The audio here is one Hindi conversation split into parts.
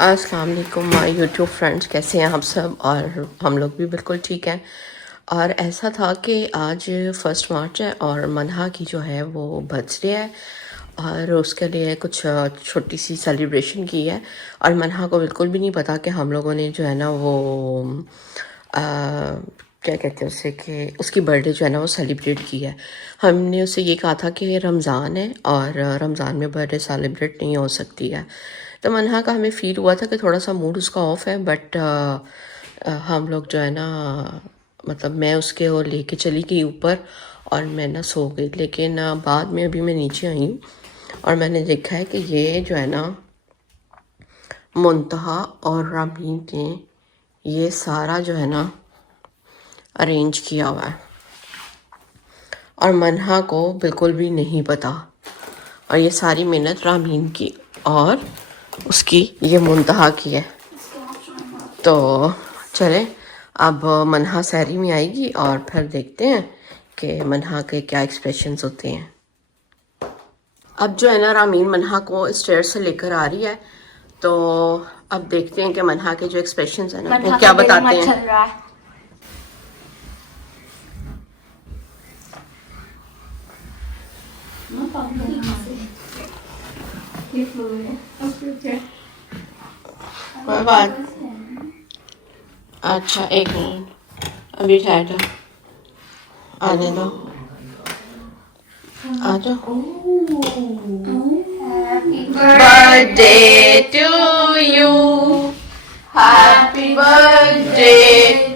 अस्सलाम वालेकुम माय यूट्यूब फ्रेंड्स, कैसे हैं आप सब। और हम लोग भी बिल्कुल ठीक हैं। और ऐसा था कि आज 1 मार्च है और मनहा की जो है वो बर्थडे है और उसके लिए कुछ छोटी सी सेलिब्रेशन की है। और मनहा को बिल्कुल भी नहीं पता कि हम लोगों ने जो है ना वो क्या कहते हैं उसे, कि उसकी बर्थडे जो है ना वो सेलिब्रेट की है। हमने उसे ये कहा था कि रमज़ान है और रमज़ान में बर्थडे सेलिब्रेट नहीं हो सकती है। तो मनहा का हमें फ़ील हुआ था कि थोड़ा सा मूड उसका ऑफ है, बट हम लोग जो है ना, मतलब मैं उसके और लेके चली गई ऊपर और मैं ना सो गई। लेकिन बाद में अभी मैं नीचे आई हूँ और मैंने देखा है कि ये जो है ना मुंतहा और रामीन ने ये सारा जो है ना अरेंज किया हुआ है और मनहा को बिल्कुल भी नहीं पता। और ये सारी मेहनत रामीन की और उसकी ये मुंतहा की है। तो चलें, अब मनहा सहरी में आएगी और फिर देखते हैं कि मनहा के क्या एक्सप्रेशंस होते हैं। अब जो है ना रामीन मनहा को स्टेयर से लेकर आ रही है, तो अब देखते हैं कि मनहा के जो एक्सप्रेशंस हैं ना वो क्या बताते हैं। कोई बात। अच्छा एक मिनट, अभी जाएगा, आने दो, आ जाओ। Birthday to you, happy birthday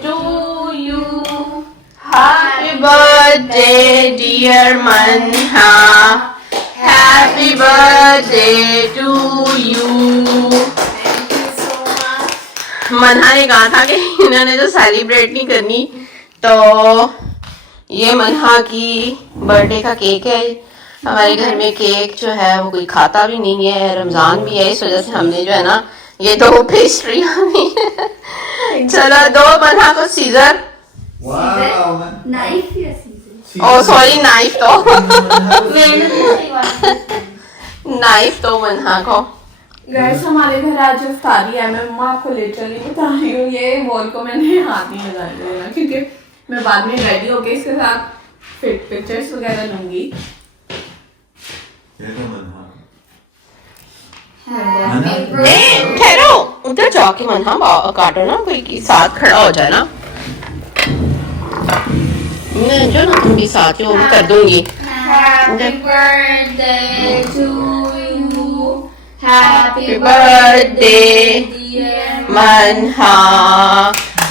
to you, happy birthday dear Manha, happy birthday to you. Manha ने कहा था कि इन्होंने जो सेलिब्रेट नहीं करनी, तो ये मनहा की बर्थडे का केक है। हमारे घर में केक जो है वो कोई खाता भी नहीं है, रमजान भी है, इस वजह से हमने जो है ना ये दो पेस्ट्री हमें चलो दो मनहा को सीजर, नाइफ या सीजर? ओ सॉरी नाइफ तो नाइफ तो मनहा को। गैस हमारे घर आज इफ्तारी है। मैं मम्मा आपको लिटरली बता रही हूँ, ये वॉल को मैंने हाथ नहीं लगाया क्योंकि मैं बाद में रेडी होके इसके साथ फिट पिक्चर्स वगैरह लूंगी। ठहरो, उधर जाके मनहा काटो ना, कोई के साथ खड़ा हो जाए ना। मैं जो ना तुम भी साथ हो कर दूंगी। Happy birthday to you. Happy birthday, dear Manha,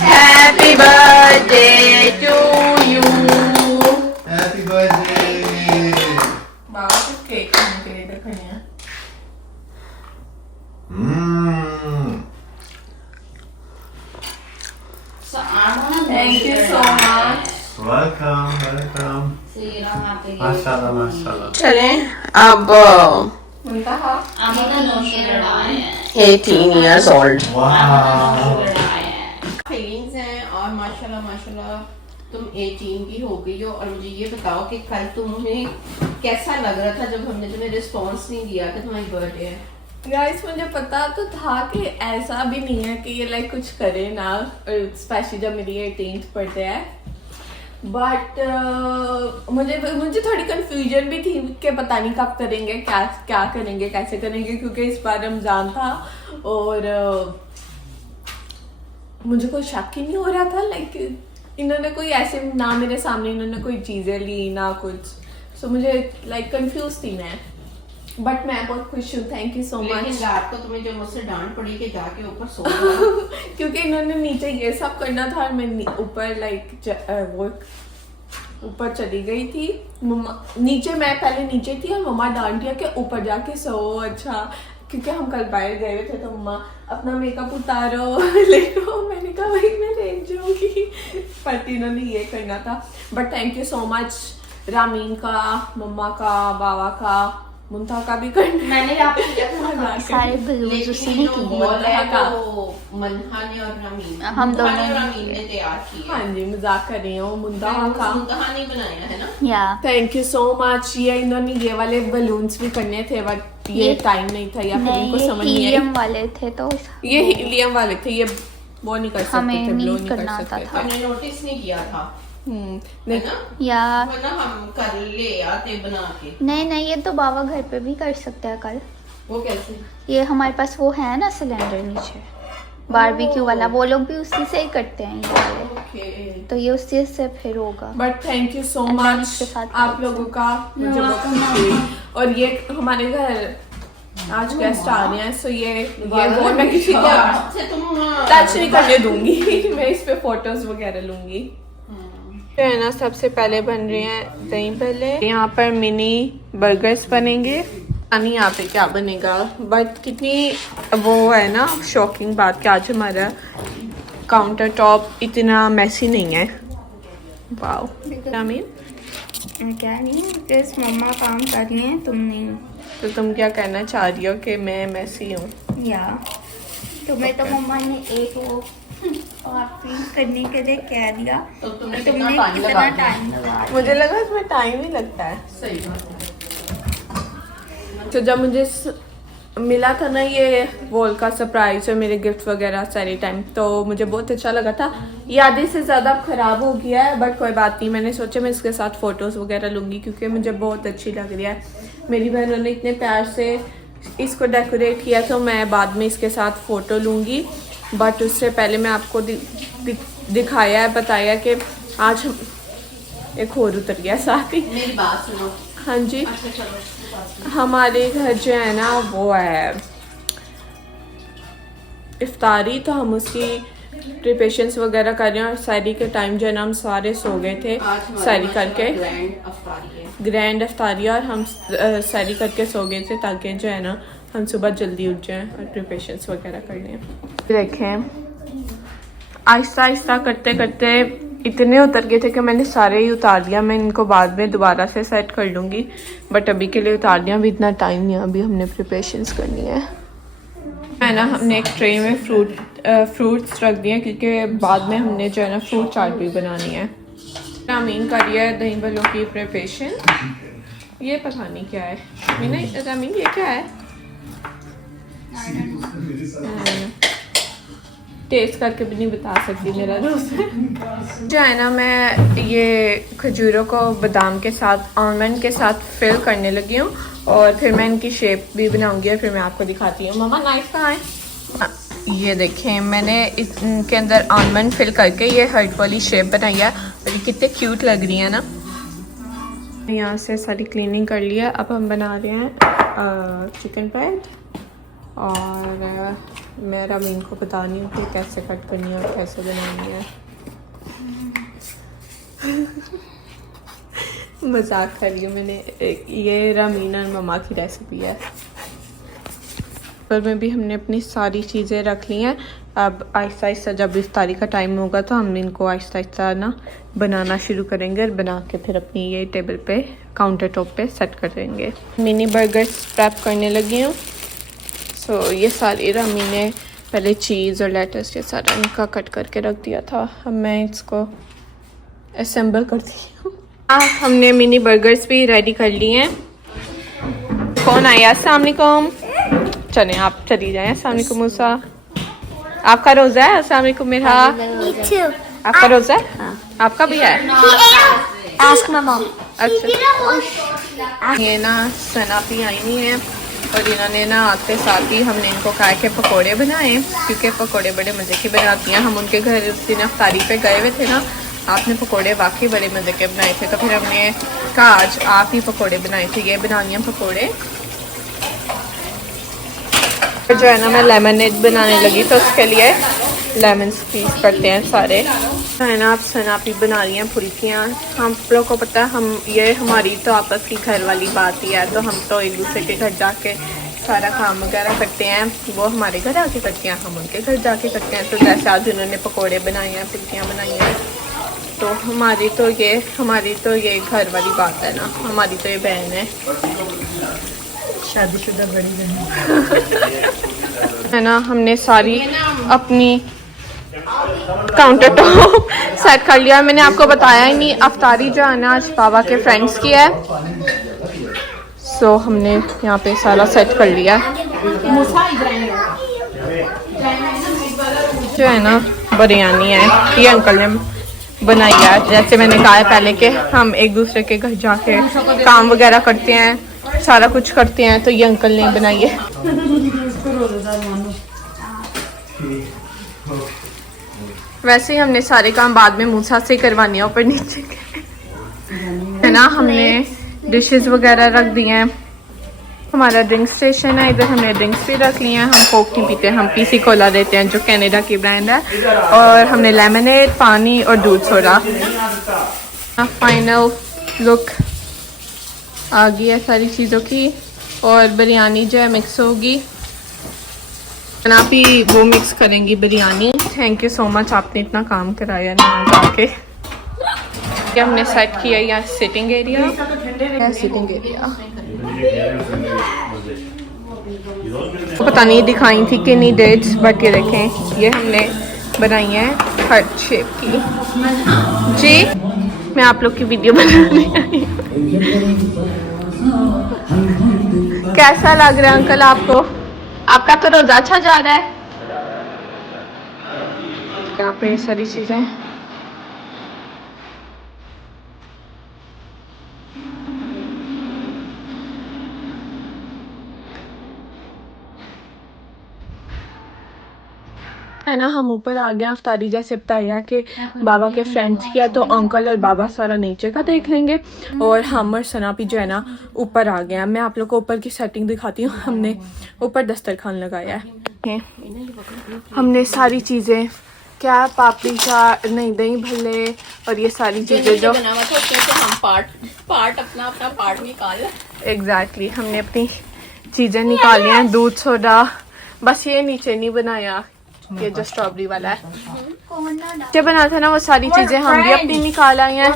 happy birthday to you. Happy birthday. बाबा को केक खाने के लिए देखने हैं। So I wanna Thank you so much. Welcome welcome. So you don't have to give माशाल्लाह माशाल्लाह। चलें अब मुंतहा I'm gonna no sugar diet. 18 years old। वाह। Sugar diet. फीलिंग्स हैं और माशाल्लाह माशाल्लाह तुम 18 की हो गई हो। और मुझे ये बताओ कि कल तुम्हें कैसा लग रहा था जब हमने तुम्हें रिस्पॉन्स नहीं दिया कि तुम्हारी बर्थडे है। गाइस मुझे पता तो था कि ऐसा भी नहीं है कि ये लाइक कुछ करे ना, स्पेशली जब मेरी 18th बर्थडे है। बट मुझे थोड़ी कंफ्यूजन भी थी कि पता नहीं कब करेंगे, क्या करेंगे, कैसे करेंगे, क्योंकि इस बार रमजान था और मुझे कोई शक ही नहीं हो रहा था। लाइक इन्होंने कोई ऐसे ना मेरे सामने इन्होंने कोई चीज़ें ली ना कुछ, सो मुझे लाइक कंफ्यूज थी मैं। बट मैं बहुत खुश हूँ, थैंक यू सो मच। रात को तुम्हें जब मुझसे डांट पड़ी कि जाके ऊपर सो जाओ क्योंकि इन्होंने नीचे ये सब करना था और मैं ऊपर लाइक वो ऊपर चली गई थी। मम्मा नीचे, मैं पहले नीचे थी और मम्मा डांट दिया कि ऊपर जाके सो। अच्छा, क्योंकि हम कल बाहर गए हुए थे तो मम्मा अपना मेकअप उतारो ले लो, मैंने कहा भाई मैं लेट जाऊंगी, पर इन्होंने ये करना था। But thank you so much Ramin का, मम्मा का, बाबा का, मुंतहा का भी करना। मैंने आप किया था सारे बलून्स उसने ही किए। मनहा ने और रामीन, हम दोनों ने ने रामीन ने तैयार किया। हाँ जी, मजाक कर रही हूँ। मुंतहा का मुंतहा ने बनाया है ना। या थैंक यू सो मच। ये इन्होंने ये वाले बलून्स भी करने थे, बट ये टाइम नहीं था या फिर नहीं, इनको ये समझ नहीं हीलियम आई। वाले थे तो ये हीलियम वाले थे, ये वो नहीं कर सकते हमें थे, नहीं blow नहीं कर करना सकते आता थे। था। हमने नोटिस नहीं किया था, नहीं है ना? या वरना हम कर ले आते बना के। नहीं नहीं, ये तो बाबा घर पे भी कर सकते हैं कल। वो कैसे? ये हमारे पास वो है ना सिलेंडर नीचे, बारबेक्यू वाला, वो लोग भी उसी से ही करते हैं ये वाले, ओके। तो ये उसी से फिर होगा। But thank you so And then much इसके साथ आप लोगों का, मुझे बहुत खुशी हुई। और ये हमारे घर आज गेस्ट आ रहे हैं, सो ये वो मैं किसी को से तुम टच नहीं करने दूंगी मैं इस पे फोटोज वगैरह लूंगी। तो है ना, सबसे पहले बन रहे हैं दही भल्ले, यहाँ पर मिनी बर्गर्स बनेंगे, नहीं यहाँ पे क्या बनेगा। बट कितनी वो है ना शॉकिंग बात कि आज हमारा काउंटर टॉप इतना मैसी नहीं है। वाओ, आई मीन क्या नहीं, बस मम्मा काम कर रही हैं, तुम नहीं। तो तुम क्या कहना चाह रही हो कि मैं मैसी हूँ? या तुम्हें तो मम्मा ने एक वो और करने के लिए कह दिया, तो तुमने तुमने कितना टाइम लगा कितना टाइम लगा। मुझे लगा इसमें टाइम ही लगता है। सही बात है। तो जब मुझे मिला था ना ये वॉल का सरप्राइज और मेरे गिफ्ट वगैरह सारे टाइम, तो मुझे बहुत अच्छा लगा था। ये आधे से ज़्यादा ख़राब हो गया है, बट कोई बात नहीं, मैंने सोचा मैं इसके साथ फ़ोटोज़ वगैरह लूँगी क्योंकि मुझे बहुत अच्छी लग रही है। मेरी बहनों ने इतने प्यार से इसको डेकोरेट किया, तो मैं बाद में इसके साथ फ़ोटो लूँगी। बट उससे पहले मैं आपको दिखाया है, बताया कि आज हम एक और उतर गया साथ ही। मेरी बात सुनो। हाँ जी, अच्छा चलो। हमारे घर जो है ना वो है इफ्तारी, तो हम उसकी प्रिपरेशंस वगैरह कर रहे हैं। और शादी के टाइम जो है ना हम सारे सो गए थे शादी करके, ग्रैंड अफ्तारी, और हम शादी करके सो गए थे ताकि जो है ना हम सुबह जल्दी उठ जाएं और प्रिपरेशंस वगैरह कर लें। देखें, आहिस्ता आहिस्ता करते करते इतने उतर गए थे कि मैंने सारे ही उतार दिया। मैं इनको बाद में दोबारा से सेट कर लूँगी, बट अभी के लिए उतार दिया, अभी इतना टाइम नहीं है, अभी हमने प्रिपरेशंस करनी है ना। हमने एक ट्रे में फ्रूट्स रख दिए क्योंकि बाद में हमने जो है ना फ्रूट चाट भी बनानी है। रामीन कर रही है दही भल्लों की प्रिपरेशन। ये पता नहीं क्या है, मैंने रामीन ये क्या है, टेस्ट करके भी नहीं बता सकती, मेरा दोस्त जो है ना। मैं ये खजूरों को बादाम के साथ, आलमंड के साथ फिल करने लगी हूँ और फिर मैं इनकी शेप भी बनाऊंगी और फिर मैं आपको दिखाती हूँ। मम्मा नाइफ कहाँ है? ये देखें, मैंने इनके अंदर आलमंड फिल करके ये हर्ट वाली शेप बनाई है और ये कितने क्यूट लग रही है ना। यहाँ से सारी क्लीनिंग कर लिया, अब हम बना रहे हैं चिकन पैंट। और मैं रामीन को बता रही हूँ कि कैसे कट करनी है और कैसे बनानी है। मजाक कर रही हूँ मैंने, ये रामीन और मम्मा की रेसिपी है। पर में भी हमने अपनी सारी चीज़ें रख ली हैं। अब आहिस्ता आहिस्ता जब इफ्तारी का टाइम होगा तो हम इनको आहिस्ता आहिस्ता ना बनाना शुरू करेंगे और बना के फिर अपनी ये टेबल पे, काउंटर टॉप पे सेट कर देंगे। मिनी बर्गर्स प्रेप करने लगी हूँ। सो ये सारी रामीन ने पहले चीज़ और लेटस के सारा इनका कट करके रख दिया था, अब मैं इसको असेंबल करती हूँ। हमने मिनी बर्गर्स भी रेडी कर लिए हैं। कौन आया? अस्सलाम वालेकुम। चलें आप चली जाएं। अस्सलाम वालेकुम मूसा, आपका रोज़ा है? अस्सलाम वालेकुम मेरा, आपका रोज़ा है? आपका भी है? Ask my mom. अच्छा, ये ना सना भी आई हुई हैं और इन्होंने ना आते साथ ही हमने इनको कहा कि पकोड़े बनाएं क्योंकि पकोड़े बड़े मज़े के बनाती हैं। हम उनके घर उस दिन अफ्तारी पे गए हुए थे ना, आपने पकोड़े वाकई बड़े मज़े के बनाए थे, तो फिर हमने कहा आज आप ही पकोड़े बनाए थे। ये बनानी है पकोड़े। जो है ना मैं लेमनेड बनाने लगी, तो उसके लिए लेमन स्क्वीज करते हैं सारे। तो है ना आप सना भी बना रही हैं फुल्कियाँ। हम लोग को पता है, हम ये हमारी तो आपस की घर वाली बात ही है, तो हम तो एक दूसरे के घर जाके सारा काम वगैरह करते हैं। वो हमारे घर आके करते हैं, हम उनके घर जाके करते हैं। तो जैसे आज उन्होंने पकोड़े बनाए हैं, फुल्कियाँ बनाई हैं, तो हमारी तो ये घर वाली बात है ना, हमारी तो ये बहन है, शादीशुदा बड़ी बहन है ना। हमने सारी अपनी काउंटर टॉप सेट कर लिया। मैंने आपको बताया ही नहीं, अफ्तारी जो है ना आज बाबा के फ्रेंड्स की है। सो हमने यहाँ पे सारा सेट कर लिया। जो है ना बिरयानी है, ये अंकल ने बनाई है। जैसे मैंने कहा है पहले कि हम एक दूसरे के घर जाके काम वगैरह करते हैं, सारा कुछ करते हैं, तो ये अंकल ने बनाई है। वैसे ही हमने सारे काम बाद में मूसा से करवाने हैं, ऊपर नीचे के है ना। हमने डिशेस वगैरह रख दिए हैं। हमारा ड्रिंक स्टेशन है, इधर हमने ड्रिंक्स भी रख लिए हैं। हम कोक नहीं पीते, हम पीसी कोला देते हैं जो कनाडा की ब्रांड है। और हमने लेमनेड, पानी और दूध सोडा। फाइनल लुक आ गई है सारी चीज़ों की। और बिरयानी जो है मिक्स होगी, आप ही वो मिक्स करेंगी biryani. Thank you so much, आपने इतना काम कराया ना जाके। हमने सेट किया यहाँ सिटिंग एरिया, सिटिंग एरिया पता नहीं दिखाई थी कि नहीं डेट्स, बट ये देखें ये हमने बनाई है हार्ट शेप की। जी मैं आप लोग की वीडियो बनाने आई हूँ। कैसा लग रहा है अंकल आपको? आपका तो रोजा अच्छा जा रहा है। यहाँ पे सारी चीजें है ना। हम ऊपर आ गए, अफ्तारी जैसे बताया कि बाबा के फ्रेंड्स किया, तो अंकल और बाबा सारा नीचे का देख लेंगे और हम और सना भी जो है ना ऊपर आ गए हैं। मैं आप लोग को ऊपर की सेटिंग दिखाती हूँ। हमने ऊपर दस्तरखान लगाया है। हमने सारी चीज़ें क्या पापड़ी चाट नहीं दही भल्ले और ये सारी चीज़ें जो बना हुआ था उसमें से हम पार्ट अपना पार्ट निकाल। एग्जैक्टली हमने अपनी चीज़ें निकाली हैं। दूध सोडा, बस ये नीचे नहीं बनाया, ये जो स्ट्रॉबेरी वाला है जो बना था ना, वो सारी चीजें हम भी अपनी निकाल आई हैं।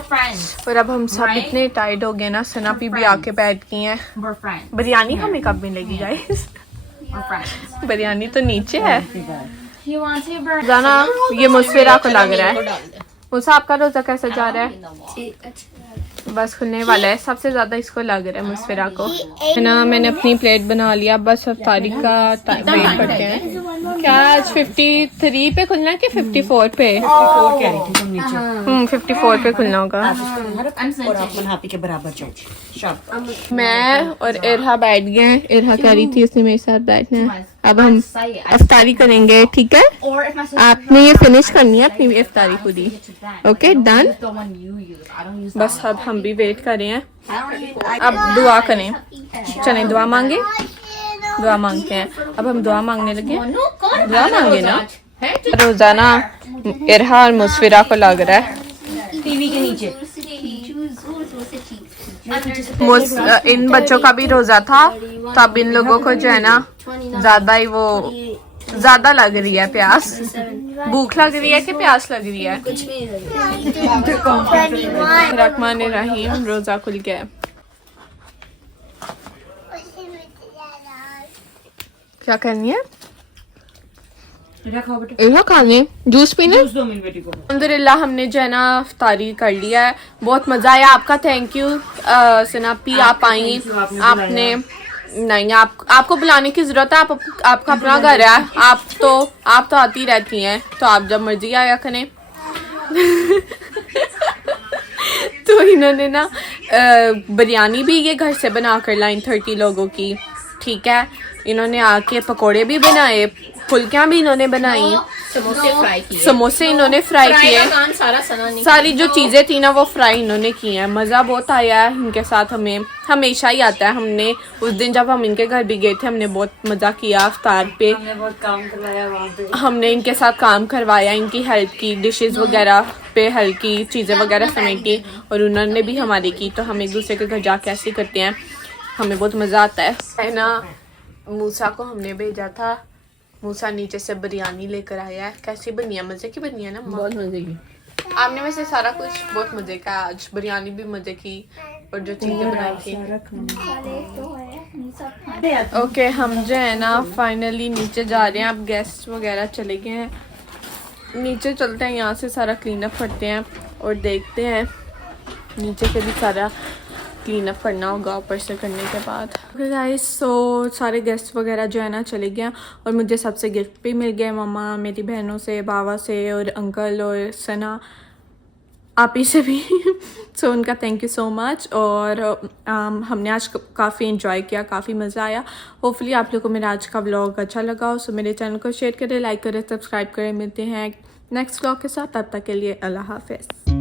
और अब हम सब इतने टाइट हो गए ना, सनापी भी आके बैठ गई हैं। बिरयानी हमें कब मिलेगी गाइस? बिरयानी तो नीचे है जाना। ये मुस्फिरा को लग रहा है। मुझसे आपका रोजा कैसा जा रहा है? बस खुलने वाला है। सबसे ज्यादा इसको लग रहा है मुस्फिरा को है ना। मैंने अपनी प्लेट बना लिया, बस अफ्तारी का वेट करते हैं। क्या आज 53 पे खुलना है कि 54 पे? 54 पे खुलना होगा। के बराबर मैं और इरहा बैठ गए। इरहा कह रही थी उसने मेरे साथ बैठना है। अब हम अफ्तारी करेंगे, ठीक है? आपने ये फिनिश करनी है अपनी इफ्तारी खुद ही। Okay done. बस अब हम भी वेट कर रहे हैं। अब दुआ करें, चले दुआ मांगे। दुआ मांगते हैं। अब हम दुआ मांगने लगे। दुआ मांगे ना। रोजाना इरहा और मुस्फिरा को लग रहा है टीवी के नीचे। इन बच्चों का भी रोजा था, तो अब इन लोगों को जो है ना ज्यादा ही वो ज्यादा लग रही है प्यास। भूख लग रही है कि प्यास लग रही है? रहमान रहीम। रोजा खुल गया। क्या करनी है? खाने जूस पीने। अल्हम्दुलिल्लाह हमने जो है ना इफ्तारी कर लिया है। बहुत मजा आया। आपका थैंक यू सनापी, आप आई। आपने नहीं आपको बुलाने की जरूरत है। आपका अपना घर है। आप तो आती रहती हैं, तो आप जब मर्जी आया करें। तो इन्होंने ना बिरयानी भी ये घर से बना कर लाई 30 लोगों की, ठीक है। इन्होंने आके पकोड़े भी बनाए, फुल्कियां भी इन्होंने बनाई, समोसे इन्होंने फ्राई किए। सारी जो चीजें थी ना वो फ्राई इन्होंने की हैं। मजा बहुत आया है इनके साथ। हमें हमेशा ही आता है। हमने उस दिन जब हम इनके घर भी गए थे, हमने बहुत मजा किया इफ्तार पे। बहुत काम करवाया वहाँ पे। हमने इनके साथ काम करवाया, इनकी हेल्प की, डिशेस वगैरह पे हेल्प की, चीजें वगैरह समेटी, और उन्होंने भी हमारी की। तो हम एक दूसरे के घर जाके ऐसे करते हैं। हमें बहुत मजा आता है ना। मूसा को हमने भेजा था। मूसा नीचे से बिरयानी लेकर आया है। कैसी बनी है? मजे की बनी है ना? बहुत मजे की। आपने में से सारा कुछ बहुत मजे का। आज बिरयानी भी मजे की और जो चीजें बनाई थी। ओके हम जो है ना फाइनली नीचे जा रहे हैं। अब गेस्ट वगैरह चले गए हैं, नीचे चलते हैं। यहाँ से सारा क्लीन अप करते हैं और देखते हैं नीचे से भी सारा क्लीन अप करना होगा ऊपर से करने के बाद। ओके गाइस, सो सारे गेस्ट वगैरह जो है ना चले गए और मुझे सबसे गिफ्ट भी मिल गया, मम्मा, मेरी बहनों से, बाबा से और अंकल और सना, आप ही से भी। सो उनका थैंक यू सो मच। और हमने आज काफ़ी इन्जॉय किया, काफ़ी मज़ा आया। होपफुली आप लोगों को मेरा आज का व्लॉग अच्छा लगा हो। सो मेरे चैनल को शेयर करें, लाइक करें, सब्सक्राइब करें। मिलते हैं नेक्स्ट व्लॉग के साथ, तब तक के लिए अल्लाह हाफ़िज़।